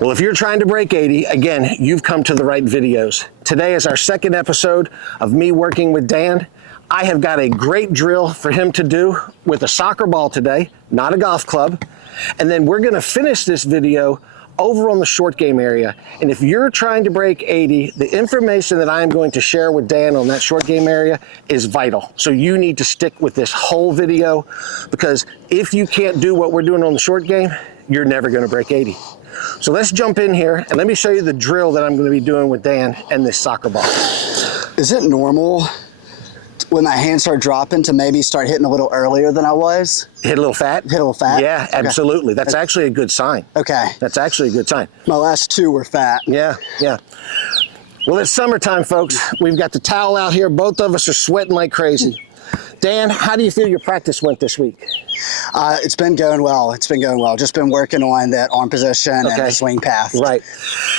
Well, if you're trying to break 80, again, you've come to the right videos. Today is our second episode of me working with Dan. I have got a great drill for him to do with a soccer ball today, not a golf club. And then we're gonna finish this video over on the short game area. And if you're trying to break 80, the information that I'm going to share with Dan on that short game area is vital. So you need to stick with this whole video, because if you can't do what we're doing on the short game, you're never gonna break 80. So let's jump in here and let me show you the drill that I'm going to be doing with Dan and this soccer ball. Is it normal when my hands start dropping to maybe start hitting a little earlier than I was? Hit a little fat? Hit a little fat? Yeah, okay. Absolutely. That's actually a good sign. Okay. That's actually a good sign. My last two were fat. Yeah. Well, it's summertime, folks. We've got the towel out here. Both of us are sweating like crazy. Dan, how do you feel your practice went this week? It's been going well. It's been going well. Just been working on that arm position and the swing path. Right.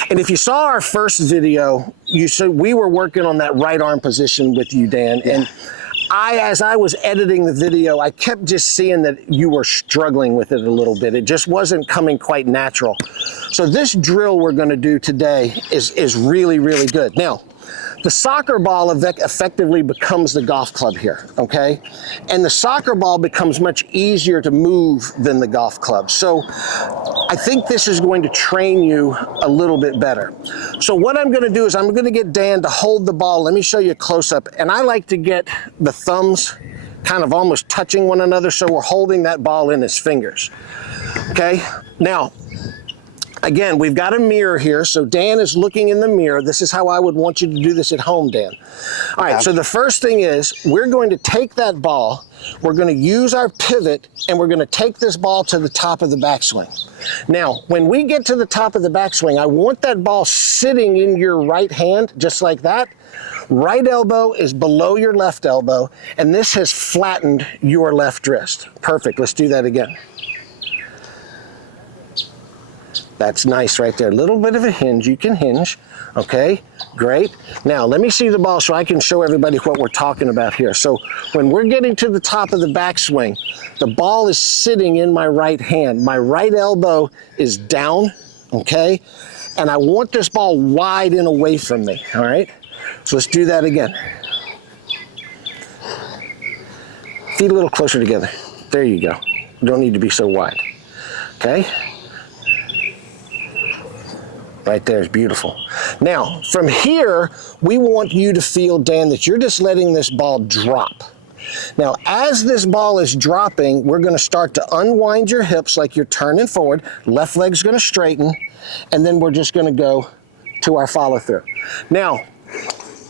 And if you saw our first video, you said we were working on that right arm position with you, Dan. Yeah. And as I was editing the video, I kept just seeing that you were struggling with it a little bit. It just wasn't coming quite natural. So this drill we're going to do today is really, really good. Now, the soccer ball effectively becomes the golf club here, okay? And the soccer ball becomes much easier to move than the golf club. So I think this is going to train you a little bit better. So what I'm gonna do is I'm gonna get Dan to hold the ball. Let me show you a close-up. And I like to get the thumbs kind of almost touching one another, so we're holding that ball in his fingers, okay? Now, again, we've got a mirror here, so Dan is looking in the mirror. This is how I would want you to do this at home, Dan. All right, so the first thing is we're going to take that ball, we're going to use our pivot, and we're going to take this ball to the top of the backswing. Now, when we get to the top of the backswing, I want that ball sitting in your right hand, just like that. Right elbow is below your left elbow, and this has flattened your left wrist. Perfect, let's do that again. That's nice right there. A little bit of a hinge. You can hinge. Okay, great. Now, let me see the ball so I can show everybody what we're talking about here. So when we're getting to the top of the backswing, the ball is sitting in my right hand. My right elbow is down, okay? And I want this ball wide and away from me, all right? So let's do that again. Feet a little closer together. There you go. You don't need to be so wide, okay? Right there is beautiful. Now, from here, we want you to feel, Dan, that you're just letting this ball drop. Now, as this ball is dropping, we're going to start to unwind your hips like you're turning forward. Left leg's going to straighten, and then we're just going to go to our follow-through. Now,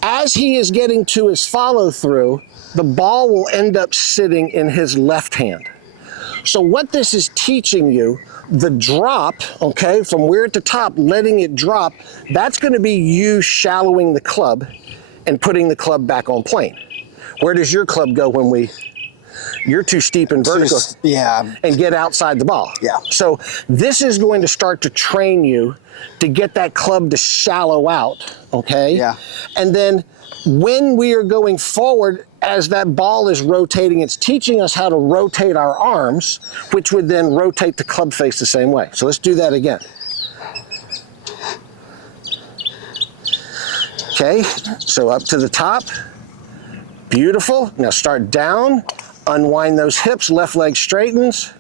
as he is getting to his follow-through, the ball will end up sitting in his left hand. So what this is teaching you, the drop, okay, from we're at the top, letting it drop, that's going to be you shallowing the club and putting the club back on plane. Where does your club go when you're too steep and vertical, yeah, and get outside the ball? Yeah. So this is going to start to train you to get that club to shallow out, okay? Yeah. And then when we are going forward, as that ball is rotating, it's teaching us how to rotate our arms, which would then rotate the club face the same way. So let's do that again. Okay, so up to the top. Beautiful. Now start down, unwind those hips, left leg straightens.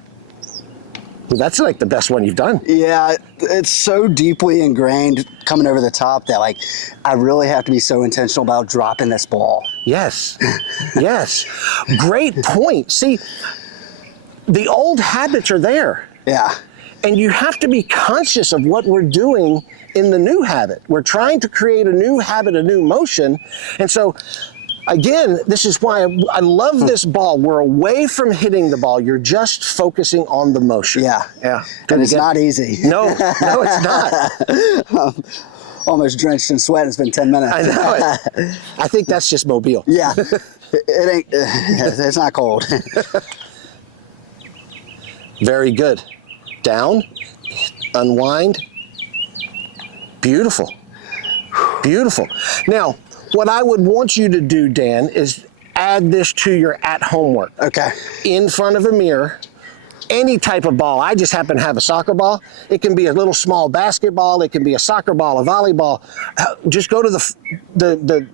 Well, that's like the best one you've done. Yeah, it's so deeply ingrained coming over the top that, like, I really have to be so intentional about dropping this ball. Yes, yes. Great point. See, the old habits are there. Yeah. And you have to be conscious of what we're doing in the new habit. We're trying to create a new habit, a new motion. And so, again, this is why I love this ball. We're away from hitting the ball. You're just focusing on the motion. Yeah. Yeah. And it's not easy. No, it's not. Almost drenched in sweat. It's been 10 minutes. I know it. I think that's just Mobile. Yeah. It ain't, it's not cold. Very good. Down, unwind. Beautiful. Beautiful. Now, what I would want you to do, Dan, is add this to your at-home work. Okay. In front of a mirror, any type of ball. I just happen to have a soccer ball. It can be a little small basketball. It can be a soccer ball, a volleyball. Just go to the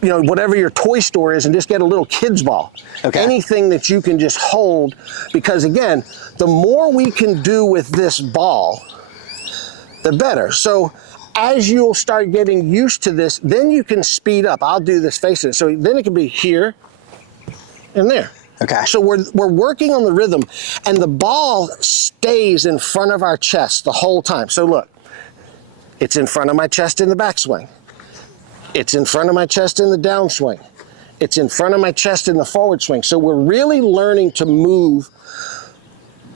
you know, whatever your toy store is and just get a little kid's ball. Okay. Anything that you can just hold, because again, the more we can do with this ball, the better. So as you'll start getting used to this, then you can speed up. I'll do this facing it. So then it can be here and there. Okay. So we're working on the rhythm, and the ball stays in front of our chest the whole time. So look, it's in front of my chest in the backswing. It's in front of my chest in the downswing. It's in front of my chest in the forward swing. So we're really learning to move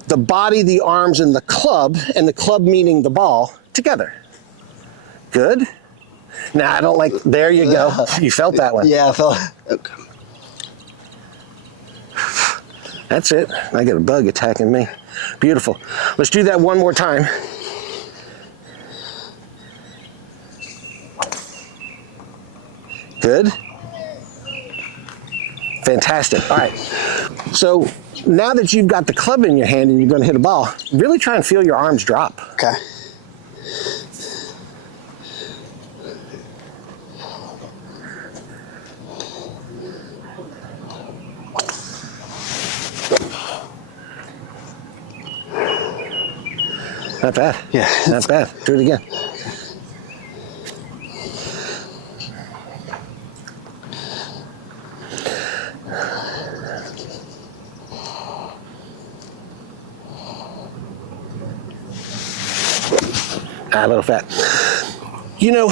the body, the arms, and the club meaning the ball, together. Good. Now I don't like, there you go. You felt that one. Yeah, I felt. Okay. That's it. I got a bug attacking me. Beautiful. Let's do that one more time. Good. Fantastic. All right. So now that you've got the club in your hand and you're going to hit a ball, really try and feel your arms drop. Okay. Not bad. Yeah. Not bad. Do it again. A little fat. You know,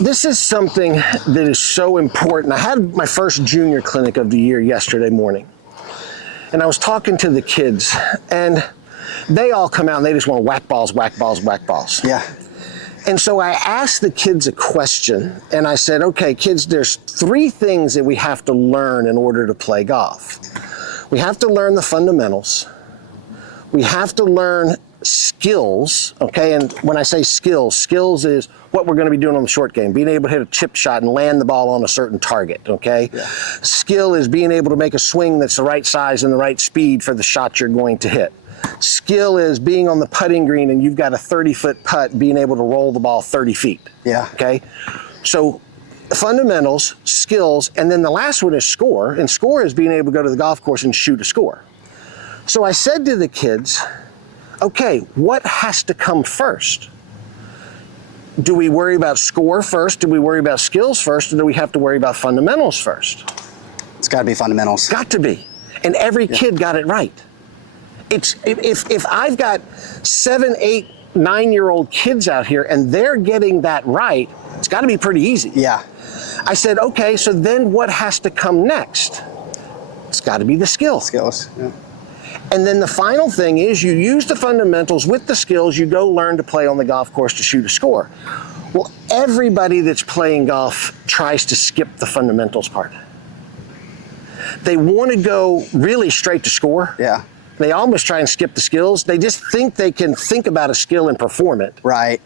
this is something that is so important. I had my first junior clinic of the year yesterday morning, and I was talking to the kids, and they all come out and they just want to whack balls, whack balls, whack balls. Yeah. And so I asked the kids a question, and I said, okay, kids, there's 3 things that we have to learn in order to play golf. We have to learn the fundamentals. We have to learn skills, okay? And when I say skills is what we're going to be doing on the short game, being able to hit a chip shot and land the ball on a certain target, okay? Yeah. Skill is being able to make a swing that's the right size and the right speed for the shot you're going to hit. Skill is being on the putting green and you've got a 30-foot putt, being able to roll the ball 30 feet. Yeah. Okay? So fundamentals, skills, and then the last one is score, and score is being able to go to the golf course and shoot a score. So I said to the kids, okay, what has to come first? Do we worry about score first? Do we worry about skills first? Or do we have to worry about fundamentals first? It's got to be fundamentals. Got to be. And every kid got it right. It's if I've got 7, 8, 9-year-old kids out here and they're getting that right, it's got to be pretty easy. Yeah. I said, okay, so then what has to come next? It's got to be the skill. Skills. Yeah. And then the final thing is you use the fundamentals with the skills, you go learn to play on the golf course to shoot a score. Well, everybody that's playing golf tries to skip the fundamentals part. They want to go really straight to score. Yeah. They almost try and skip the skills. They just think they can think about a skill and perform it. Right.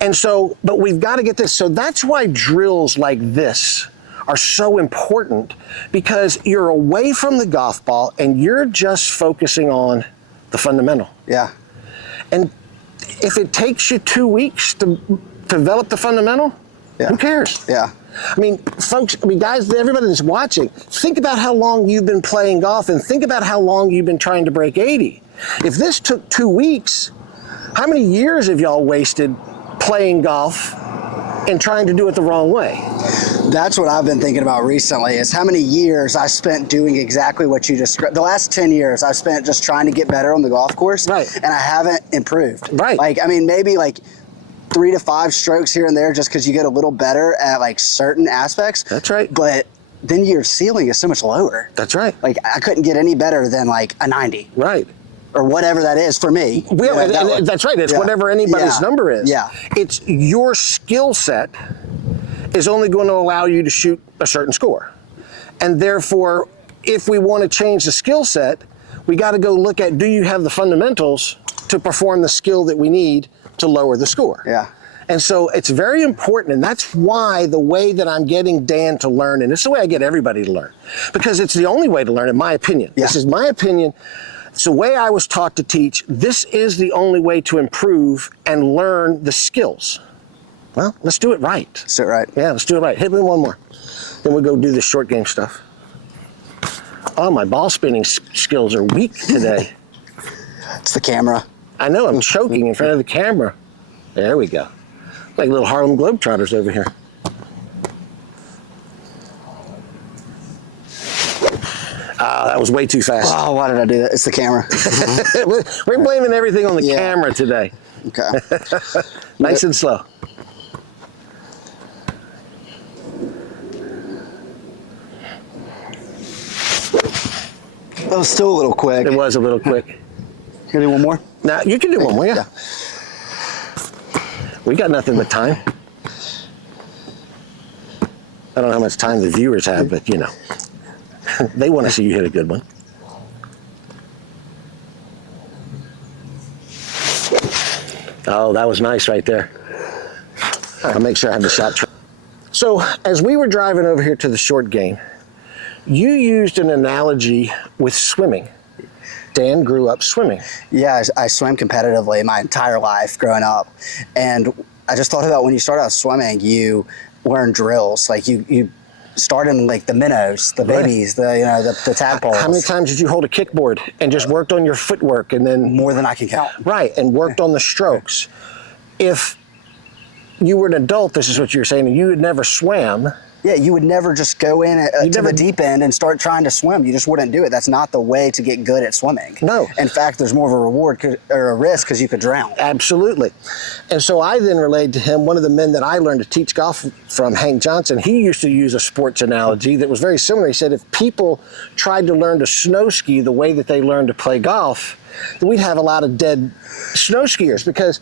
And so, but we've got to get this. So that's why drills like this are so important, because you're away from the golf ball and you're just focusing on the fundamental. Yeah. And if it takes you 2 weeks to develop the fundamental, who cares? Yeah. I mean, folks, guys, everybody that's watching, think about how long you've been playing golf and think about how long you've been trying to break 80. If this took 2 weeks, how many years have y'all wasted playing golf and trying to do it the wrong way? That's what I've been thinking about recently, is how many years I spent doing exactly what you described. The last 10 years I've spent just trying to get better on the golf course. Right. And I haven't improved. Right. Like, I mean, maybe like 3 to 5 strokes here and there just because you get a little better at like certain aspects. That's right. But then your ceiling is so much lower. That's right. Like, I couldn't get any better than like a 90. Right. Or whatever that is for me. Well, and that's right. It's whatever anybody's number is. Yeah. It's your skill set is only going to allow you to shoot a certain score. And therefore, if we want to change the skill set, we got to go look at, do you have the fundamentals to perform the skill that we need to lower the score? Yeah. And so it's very important, and that's why the way that I'm getting Dan to learn, and it's the way I get everybody to learn, because it's the only way to learn, in my opinion. Yeah. This is my opinion. It's the way I was taught to teach. This is the only way to improve and learn the skills. Well, let's do it right. Let's do it right. Yeah, let's do it right. Hit me one more. Then we'll go do the short game stuff. Oh, my ball spinning skills are weak today. It's the camera. I know, I'm choking in front of the camera. There we go. Like little Harlem Globetrotters over here. That was way too fast. Oh, why did I do that? It's the camera. We're blaming everything on the Yeah. camera today. Okay. Nice and slow. That was still a little quick. It was a little quick. Can I do one more? Now, you can do one more, yeah. We got nothing but time. I don't know how much time the viewers have, but you know, they want to see you hit a good one. Oh, that was nice right there. I'll make sure I have the shot. So, as we were driving over here to the short game, you used an analogy with swimming. Dan grew up swimming. Yeah, I swam competitively my entire life growing up. And I just thought about when you start out swimming, you learn drills. Like you start in like the minnows, the Right. babies, the tadpoles. How many times did you hold a kickboard and just worked on your footwork and then More than I can count. right, and worked on the strokes? If you were an adult, this is what you're saying, and you had never swam. Yeah, you would never just go in to never- the deep end and start trying to swim. You just wouldn't do it. That's not the way to get good at swimming. No. In fact, there's more of a reward or a risk because you could drown. Absolutely. And so I then relayed to him, one of the men that I learned to teach golf from, Hank Johnson, he used to use a sports analogy that was very similar. He said if people tried to learn to snow ski the way that they learned to play golf, then we'd have a lot of dead snow skiers, because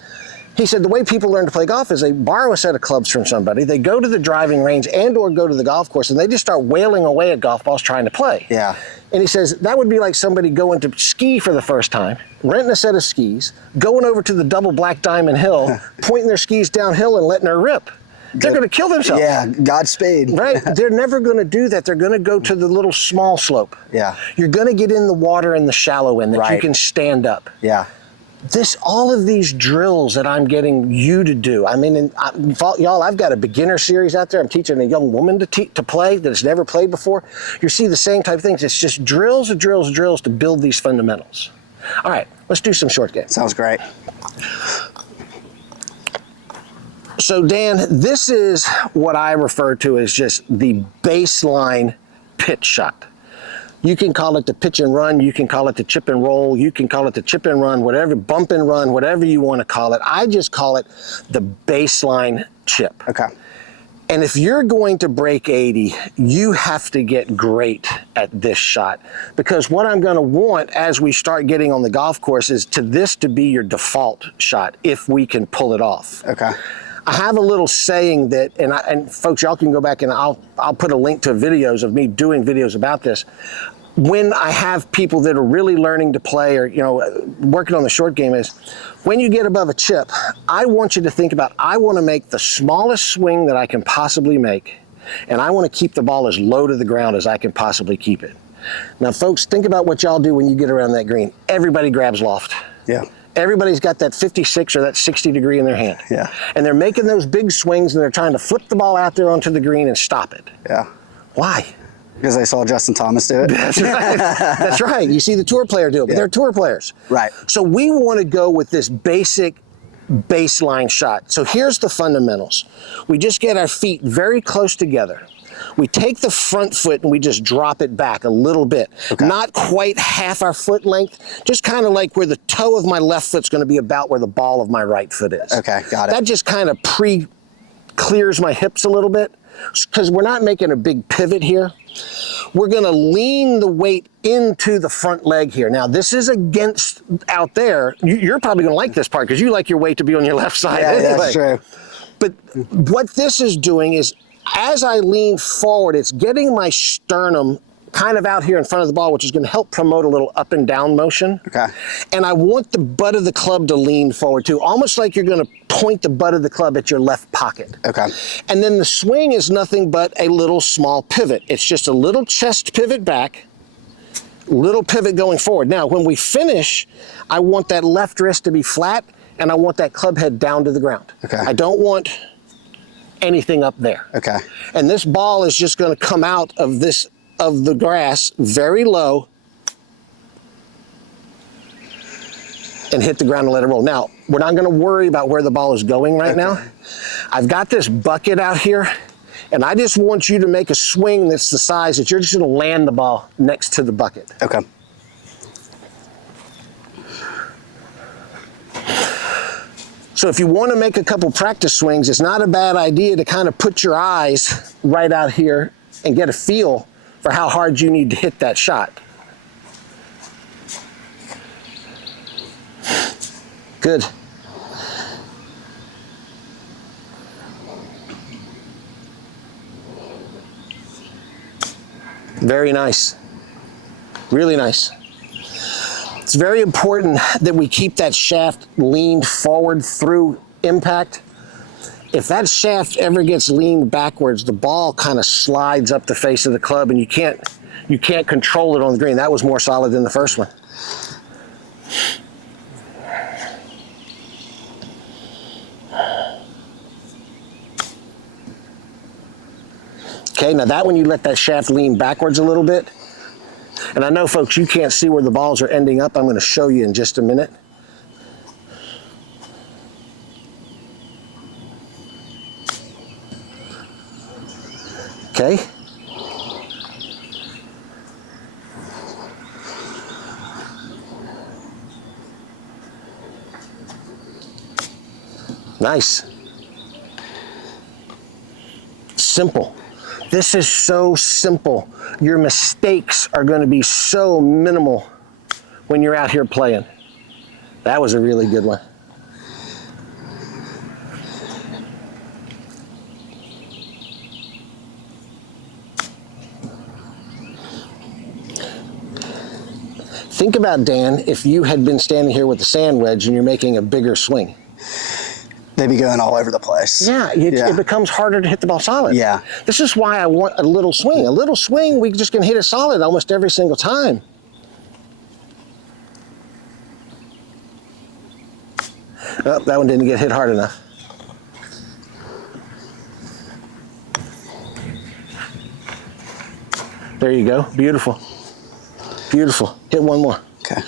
he said the way people learn to play golf is they borrow a set of clubs from somebody, they go to the driving range and or go to the golf course, and they just start wailing away at golf balls trying to play. Yeah. And he says that would be like somebody going to ski for the first time, renting a set of skis, going over to the double black diamond hill, pointing their skis downhill and letting her rip. They're going to kill themselves. Yeah, Godspeed. Right? They're never going to do that. They're going to go to the little small slope. Yeah. You're going to get in the water in the shallow end that you Right. can stand up. Yeah. All of these drills that I'm getting you to do. I mean, y'all, I've got a beginner series out there. I'm teaching a young woman to play that has never played before. You see the same type of things. It's just drills and drills and drills to build these fundamentals. All right, let's do some short game. Sounds great. So Dan, this is what I refer to as just the baseline pitch shot. You can call it the pitch and run, you can call it the chip and roll, you can call it the chip and run, whatever, bump and run, whatever you want to call it. I just call it the baseline chip. Okay. And if you're going to break 80, you have to get great at this shot, because what I'm going to want as we start getting on the golf course is this to be your default shot if we can pull it off. Okay. I have a little saying that, and folks, y'all can go back and I'll put a link to videos of me doing videos about this. When I have people that are really learning to play or, working on the short game, is when you get above a chip, I want you to think about, I want to make the smallest swing that I can possibly make, and I want to keep the ball as low to the ground as I can possibly keep it. Now, folks, think about what y'all do when you get around that green. Everybody grabs loft. Yeah. Everybody's got that 56 or that 60 degree in their hand. Yeah. And they're making those big swings and they're trying to flip the ball out there onto the green and stop it. Yeah. Why? Because I saw Justin Thomas do it. That's right. That's right. You see the tour player do it, but they're tour players. Right. So we want to go with this basic baseline shot. So here's the fundamentals. We just get our feet very close together. We take the front foot and we just drop it back a little bit. Okay. Not quite half our foot length, just kind of like where the toe of my left foot's going to be about where the ball of my right foot is. Okay, got it. That just kind of clears my hips a little bit, because we're not making a big pivot here. We're going to lean the weight into the front leg here. Now, this is against out there. You're probably going to like this part because you like your weight to be on your left side Yeah, anyway. that's true. But what this is doing is, as I lean forward, it's getting my sternum kind of out here in front of the ball, which is going to help promote a little up and down motion. Okay. And I want the butt of the club to lean forward too, almost like you're going to point the butt of the club at your left pocket. Okay. And then the swing is nothing but a little small pivot. It's just a little chest pivot back, little pivot going forward. Now, when we finish, I want that left wrist to be flat, and I want that club head down to the ground. Okay. I don't want anything up there. Okay. And this ball is just going to come out of the grass very low and hit the ground and let it roll. Now, we're not going to worry about where the ball is going right now. I've got this bucket out here, and I just want you to make a swing that's the size that you're just going to land the ball next to the bucket. Okay. So if you want to make a couple practice swings, it's not a bad idea to kind of put your eyes right out here and get a feel for how hard you need to hit that shot. Good. Very nice. Really nice. It's very important that we keep that shaft leaned forward through impact. If that shaft ever gets leaned backwards, the ball kind of slides up the face of the club, and you can't control it on the green. That was more solid than the first one. Okay, now that one you let that shaft lean backwards a little bit. And I know, folks, you can't see where the balls are ending up. I'm going to show you in just a minute. Okay. Nice. Simple. This is so simple. Your mistakes are going to be so minimal when you're out here playing. That was a really good one. Think about, Dan, if you had been standing here with the sand wedge and you're making a bigger swing. They'd be going all over the place. Yeah, it becomes harder to hit the ball solid. Yeah. This is why I want a little swing. A little swing, we just can hit it solid almost every single time. Oh, that one didn't get hit hard enough. There you go. Beautiful. Beautiful. Hit one more. Okay.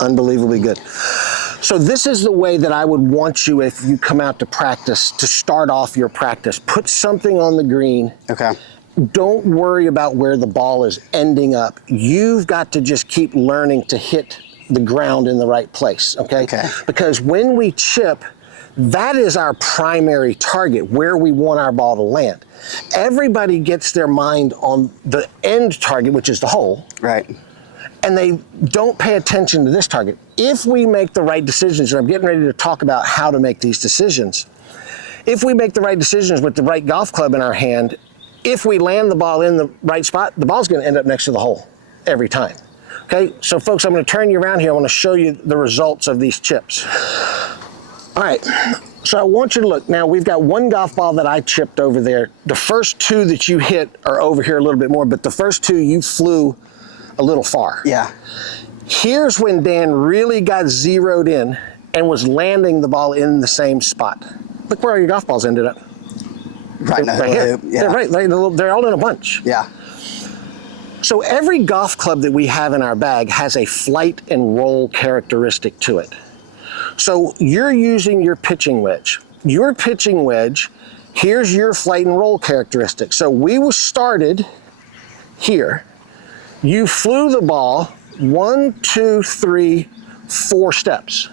Unbelievably good. So this is the way that I would want you, if you come out to practice, to start off your practice. Put something on the green. Okay. Don't worry about where the ball is ending up. You've got to just keep learning to hit the ground in the right place, okay? Okay. Because when we chip, that is our primary target, where we want our ball to land. Everybody gets their mind on the end target, which is the hole. Right. And they don't pay attention to this target. If we make the right decisions, and I'm getting ready to talk about how to make these decisions, if we make the right decisions with the right golf club in our hand, if we land the ball in the right spot, the ball's going to end up next to the hole every time. Okay, so folks, I'm going to turn you around here. I want to show you the results of these chips. All right, so I want you to look. Now, we've got one golf ball that I chipped over there. The first two that you hit are over here a little bit more, but the first two you flew a little far. Yeah. Here's when Dan really got zeroed in and was landing the ball in the same spot. Look where all your golf balls ended up. Right in the Right here. hoop. Yeah. They're right. They're all in a bunch. Yeah. So every golf club that we have in our bag has a flight and roll characteristic to it. So you're using your pitching wedge. Your pitching wedge, here's your flight and roll characteristic. So we started here. You flew the ball 1, 2, 3, 4 steps.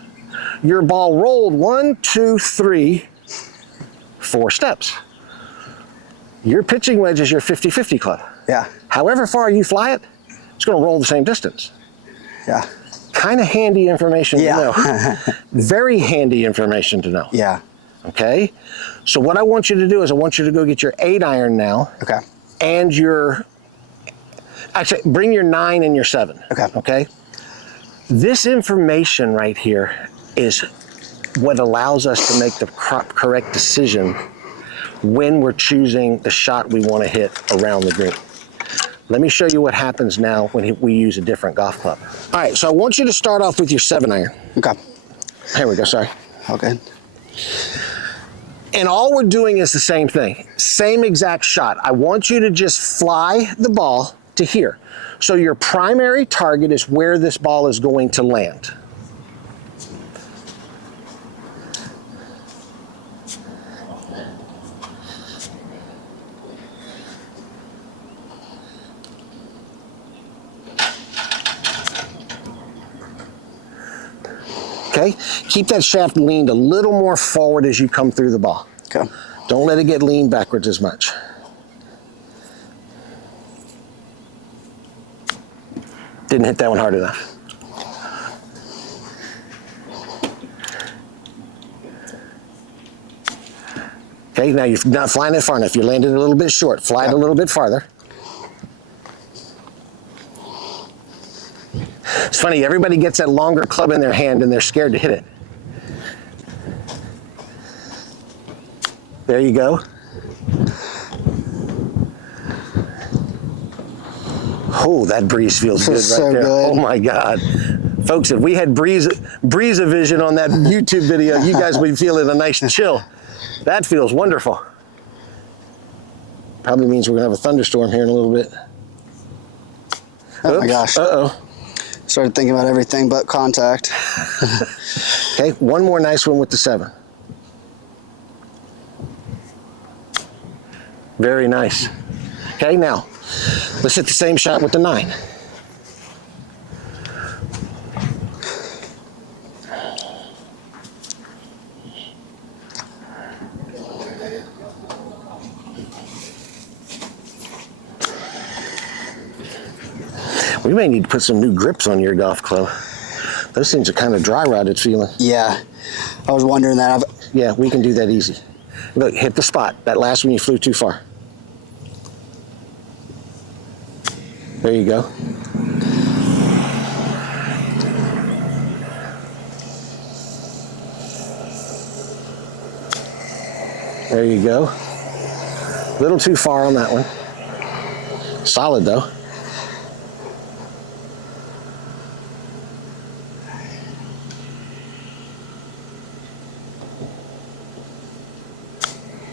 Your ball rolled 1, 2, 3, 4 steps. Your pitching wedge is your 50-50 club. Yeah. However far you fly it, it's going to roll the same distance. Yeah. kind of handy information to Yeah. know. Very handy information to know. Yeah. Okay? So what I want you to do is I want you to go get your 8-iron now. Okay. And actually, bring your 9 and your 7. Okay. Okay? This information right here is what allows us to make the correct decision when we're choosing the shot we want to hit around the green. Let me show you what happens now when we use a different golf club. All right, so I want you to start off with your 7-iron. Okay. Here we go, sorry. Okay. And all we're doing is the same thing, same exact shot. I want you to just fly the ball to here. So your primary target is where this ball is going to land. Okay, keep that shaft leaned a little more forward as you come through the ball. Okay. Don't let it get leaned backwards as much. Didn't hit that one hard enough. Okay, now you're not flying it far enough. You're landing a little bit short. Fly it a little bit farther. It's funny, everybody gets that longer club in their hand and they're scared to hit it. There you go. Oh, that breeze feels good right So there. good. Oh my God. Folks, if we had breeze-a-vision on that YouTube video, you guys would be feeling a nice chill. That feels wonderful. Probably means we're gonna have a thunderstorm here in a little bit. Oh my gosh. Uh-oh. Started thinking about everything but contact. Okay, one more nice one with the 7. Very nice. Okay, now, let's hit the same shot with the 9. We may need to put some new grips on your golf club. Those things are kind of dry rotted feeling. Yeah. I was wondering that. Yeah, we can do that easy. Look, hit the spot. That last one you flew too far. There you go. There you go. A little too far on that one. Solid though.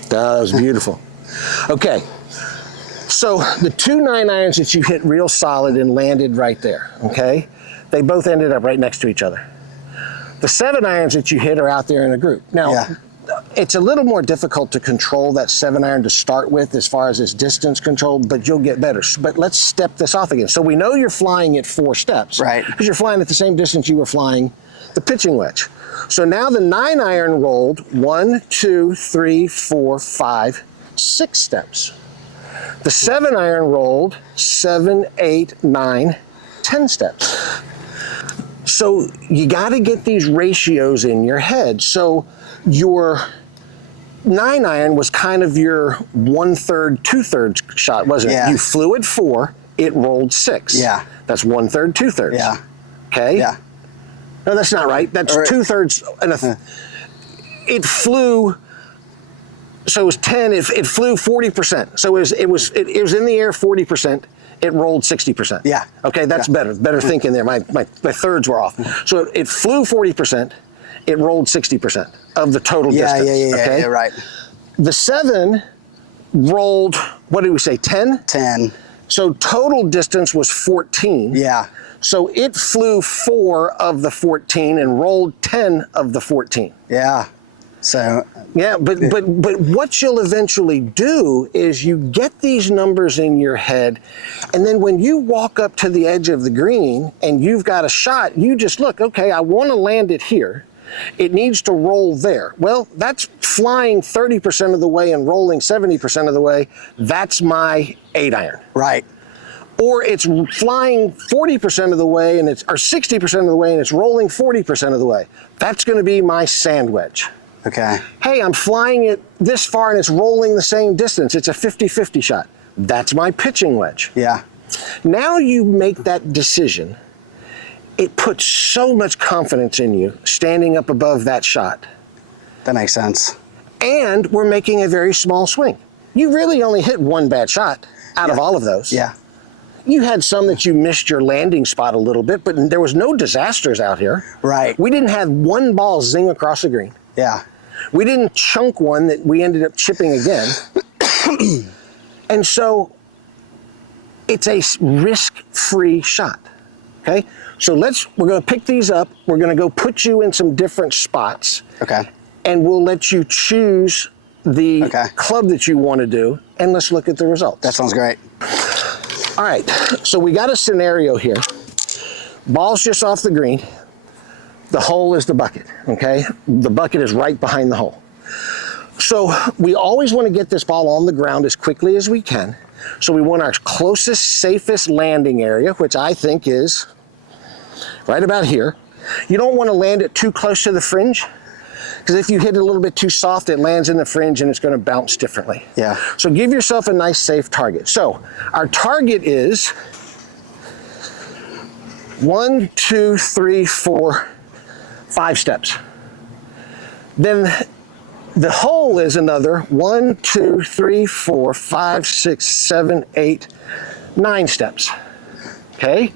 That was beautiful. Okay, so the 2 9-irons that you hit real solid and landed right there, okay? They both ended up right next to each other. The 7-irons that you hit are out there in a group. Now, Yeah. it's a little more difficult to control that 7-iron to start with as far as its distance control, but you'll get better. But let's step this off again. So we know you're flying at 4 steps. Right. Because you're flying at the same distance you were flying the pitching wedge. So now the 9-iron rolled 1, 2, 3, 4, 5, 6 steps. The 7-iron rolled 7, 8, 9, 10 steps. So you got to get these ratios in your head. So your 9-iron was kind of your 1/3, 2/3 shot, wasn't Yeah. it? You flew at 4, it rolled 6. Yeah. That's 1/3, 2/3. Yeah. Okay? Yeah. No, that's not right. That's Or- 2/3 and it flew. So it was 10. It flew 40%. So it was in the air 40%. It rolled 60%. Yeah. Okay, that's Yeah. better. Better thinking there. My thirds were off. So it flew 40%. It rolled 60% of the total Yeah, distance. yeah, Okay. yeah, right. The 7 rolled. What did we say? 10. 10. So total distance was 14. Yeah. So it flew 4 of the 14 and rolled 10 of the 14. Yeah. So, Yeah, but what you'll eventually do is you get these numbers in your head, and then when you walk up to the edge of the green and you've got a shot, you just look, okay, I want to land it here. It needs to roll there. Well, that's flying 30% of the way and rolling 70% of the way. That's my 8-iron. right. or it's flying 40% of the way and it's, or 60% of the way and it's rolling 40% of the way. That's going to be my sand wedge. Okay. Hey, I'm flying it this far and it's rolling the same distance. It's a 50-50 shot. That's my pitching wedge. Yeah. Now you make that decision. It puts so much confidence in you standing up above that shot. That makes sense. And we're making a very small swing. You really only hit one bad shot out of all of those. Yeah. You had some that you missed your landing spot a little bit, but there was no disasters out here. Right. We didn't have one ball zing across the green. Yeah. We didn't chunk one that we ended up chipping again. And so it's a risk-free shot, okay? So we're gonna pick these up. We're gonna go put you in some different spots. Okay. And we'll let you choose the club that you wanna do, and let's look at the results. That sounds great. All right, so we got a scenario here. Ball's just off the green. The hole is the bucket, okay? The bucket is right behind the hole. So we always want to get this ball on the ground as quickly as we can. So we want our closest, safest landing area, which I think is right about here. You don't want to land it too close to the fringe, because if you hit it a little bit too soft, it lands in the fringe and it's going to bounce differently. Yeah. So give yourself a nice, safe target. So our target is 1, 2, 3, 4, 5 steps. Then the hole is another 1, 2, 3, 4, 5, 6, 7, 8, 9 steps. Okay?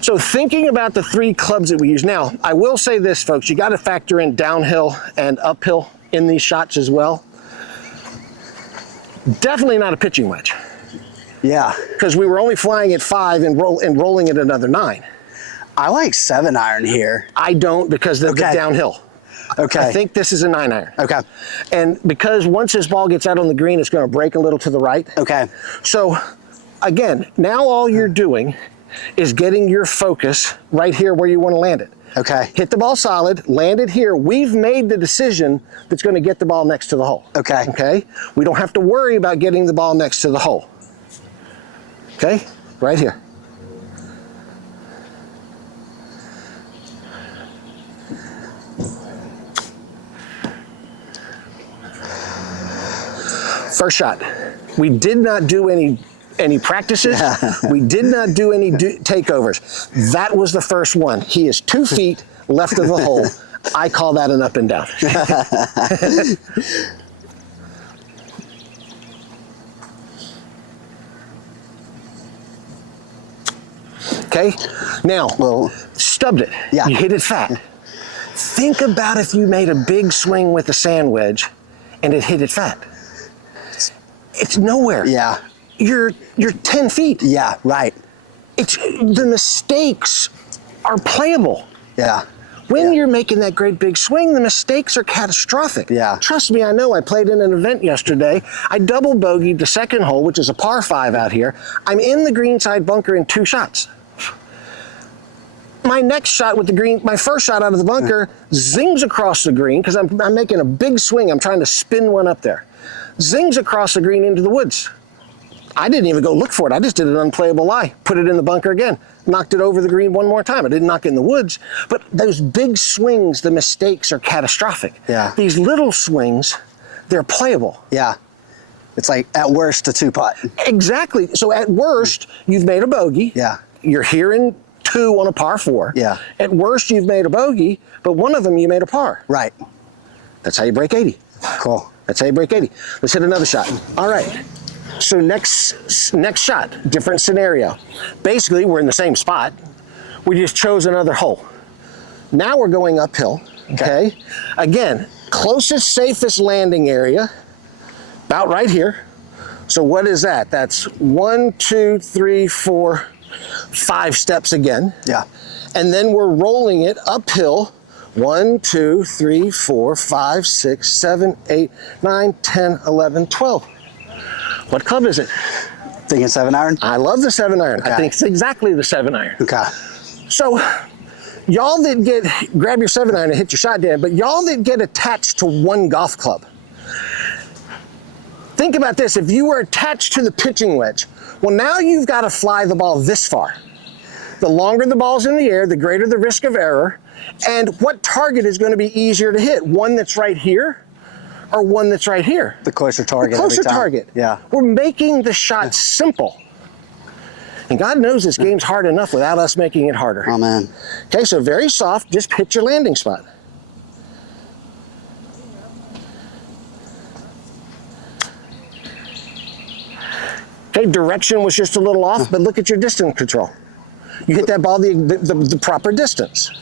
So thinking about the 3 clubs that we use. Now, I will say this, folks, you got to factor in downhill and uphill in these shots as well. Definitely not a pitching wedge. Yeah. Because we were only flying at 5 and rolling at another 9. I like 7-iron here. I don't, because of the downhill. Okay. I think this is a 9-iron. Okay. And because once this ball gets out on the green, it's going to break a little to the right. Okay. So again, now all you're doing is getting your focus right here where you want to land it. Okay. Hit the ball solid, land it here. We've made the decision that's going to get the ball next to the hole. Okay. Okay? We don't have to worry about getting the ball next to the hole. Okay? Right here. First shot. We did not do any practices. We did not do any takeovers. That was the first one. He is 2 feet left of the hole. I call that an up and down. Okay, now, stubbed it. Yeah. You hit it fat. Think about if you made a big swing with a sand wedge and it hit it fat. It's nowhere. Yeah. You're 10 feet. Yeah, right. The mistakes are playable. Yeah. When you're making that great big swing, the mistakes are catastrophic. Yeah. Trust me, I know. I played in an event yesterday. I double bogeyed the second hole, which is a par 5 out here. I'm in the greenside bunker in 2 shots. My next shot with the green, my first shot out of the bunker, zings across the green because I'm making a big swing. I'm trying to spin one up there. Zings across the green into the woods. I didn't even go look for it. I just did an unplayable lie. Put it in the bunker again. Knocked it over the green one more time. I didn't knock it in the woods. But those big swings, the mistakes are catastrophic. Yeah. These little swings, they're playable. Yeah. It's like at worst a 2-putt. Exactly. So at worst, you've made a bogey. Yeah. You're here in 2 on a par 4. Yeah. At worst, you've made a bogey, but one of them you made a par. Right. That's how you break 80. Cool. That's how you break 80. Let's hit another shot. All right. So next shot, different scenario. Basically, we're in the same spot. We just chose another hole. Now we're going uphill, okay? Again, closest, safest landing area, about right here. So what is that? That's 1, 2, 3, 4, 5 steps again. Yeah. And then we're rolling it uphill. 1, 2, 3, 4, 5, 6, 7, 8, 9, 10, 11, 12. What club is it? Thinking 7-iron? I love the 7-iron. Okay. I think it's exactly the 7-iron. Okay. So, y'all that grab your 7-iron and hit your shot, Dan, but y'all that get attached to one golf club, Think about this. If you were attached to the pitching wedge, well, now you've got to fly the ball this far. The longer the ball's in the air, the greater the risk of error. And what target is going to be easier to hit? One that's right here or one that's right here? The closer target. The closer every time. target. Yeah. We're making the shot simple. And God knows this game's hard enough without us making it harder. Oh, man. Okay, so very soft, just pitch your landing spot. Okay, direction was just a little off, but look at your distance control. You hit that ball the proper distance.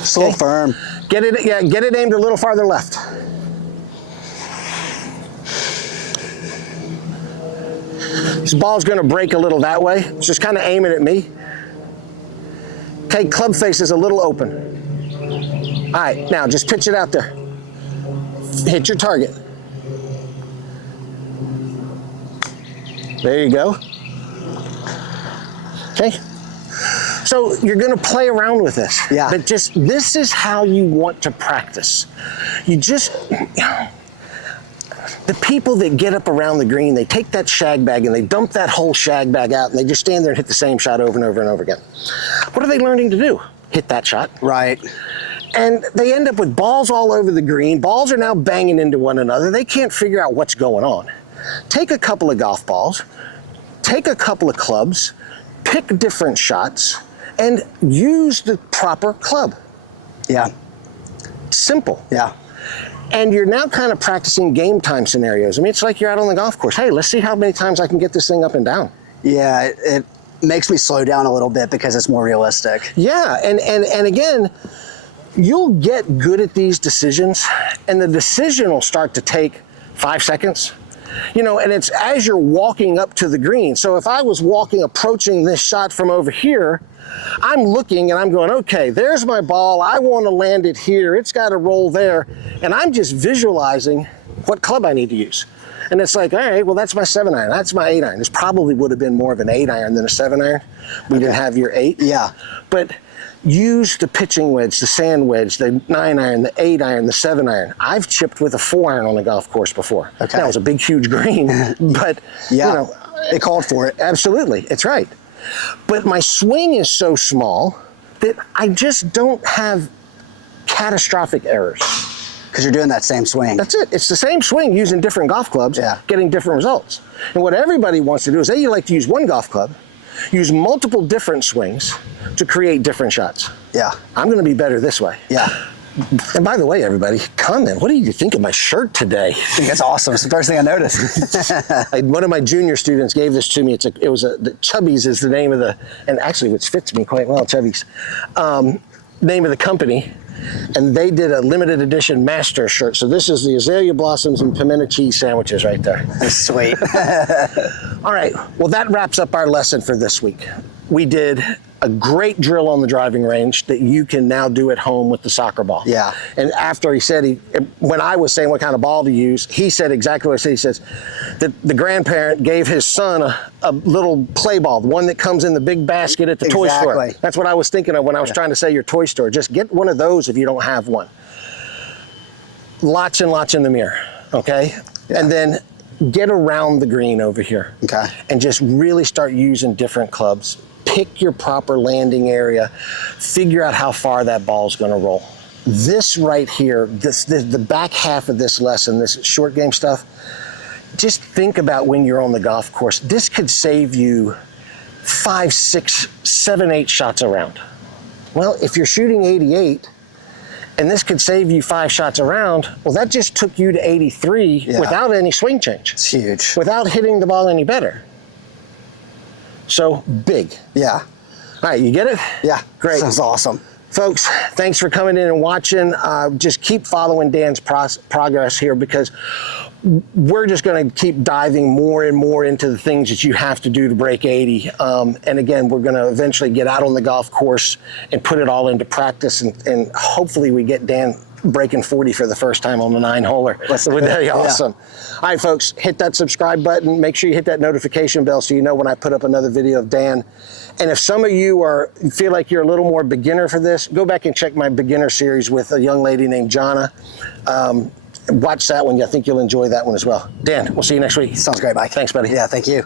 It's a little firm. Get it aimed a little farther left. This ball's gonna break a little that way. It's just kind of aiming at me. Okay, club face is a little open. All right, now just pitch it out there. Hit your target. There you go. Okay. So you're going to play around with this. Yeah. But this is how you want to practice. The people that get up around the green, they take that shag bag and they dump that whole shag bag out and they just stand there and hit the same shot over and over and over again. What are they learning to do? Hit that shot. Right. And they end up with balls all over the green. Balls are now banging into one another. They can't figure out what's going on. Take a couple of golf balls, take a couple of clubs, pick different shots, and use the proper club. Yeah. Simple. Yeah. And you're now kind of practicing game time scenarios. I mean, it's like you're out on the golf course. Hey, let's see how many times I can get this thing up and down. Yeah, it makes me slow down a little bit because it's more realistic. Yeah, and again, you'll get good at these decisions, and the decision will start to take 5 seconds. You know, and it's as you're walking up to the green. So if I was approaching this shot from over here, I'm looking and I'm going, okay, there's my ball. I want to land it here. It's got to roll there. And I'm just visualizing what club I need to use. And it's like, all right, well, that's my 7-iron. That's my 8-iron. This probably would have been more of an 8-iron than a 7-iron. We didn't have your 8. Yeah. But use the pitching wedge, the sand wedge, the 9-iron, the 8-iron, the 7-iron. I've chipped with a 4-iron on the golf course before. Okay. That was a big, huge green, but Yeah. you know, It called for it. absolutely, it's right. But my swing is so small that I just don't have catastrophic errors. Because you're doing that same swing. That's it. It's the same swing using different golf clubs, Yeah. getting different results. And what everybody wants to do is they like to use one golf club, use multiple different swings to create different shots. Yeah. I'm going to be better this way. Yeah. And by the way, everybody, comment. What do you think of my shirt today? I think that's awesome. It's the first thing I noticed. One of my junior students gave this to me. The Chubbies is the name of and actually which fits me quite well, Chubbies, name of the company. And they did a limited edition master shirt. So this is the azalea blossoms and pimento cheese sandwiches right there. That's sweet. All right, well, that wraps up our lesson for this week. We did a great drill on the driving range that you can now do at home with the soccer ball. Yeah. And after he said, when I was saying what kind of ball to use, he said exactly what I said. He says that the grandparent gave his son a little play ball, the one that comes in the big basket at the toy store. Exactly. That's what I was thinking of when I was trying to say your toy store. Just get one of those if you don't have one. Lots and lots in the mirror, okay? Yeah. And then get around the green over here. Okay. And just really start using different clubs. Pick your proper landing area. Figure out how far that ball's going to roll. This right here, the back half of this lesson, this short game stuff, just think about when you're on the golf course. This could save you 5, 6, 7, 8 shots around. Well, if you're shooting 88, and this could save you 5 shots around, well, that just took you to 83 without any swing change. It's huge. Without hitting the ball any better. So, big. Yeah. All right, you get it? Yeah. Great. Sounds awesome. Folks, thanks for coming in and watching. Just keep following Dan's progress here because we're just going to keep diving more and more into the things that you have to do to break 80. And again, we're going to eventually get out on the golf course and put it all into practice. And hopefully we get Dan breaking 40 for the first time on the 9-holer. Would that be awesome? All right, folks, hit that subscribe button. Make sure you hit that notification bell so you know when I put up another video of Dan. And if some of you feel like you're a little more beginner for this, go back and check my beginner series with a young lady named Jonna. Watch that one. I think you'll enjoy that one as well. Dan, we'll see you next week. Sounds great, Mike. Thanks, buddy. Yeah, thank you.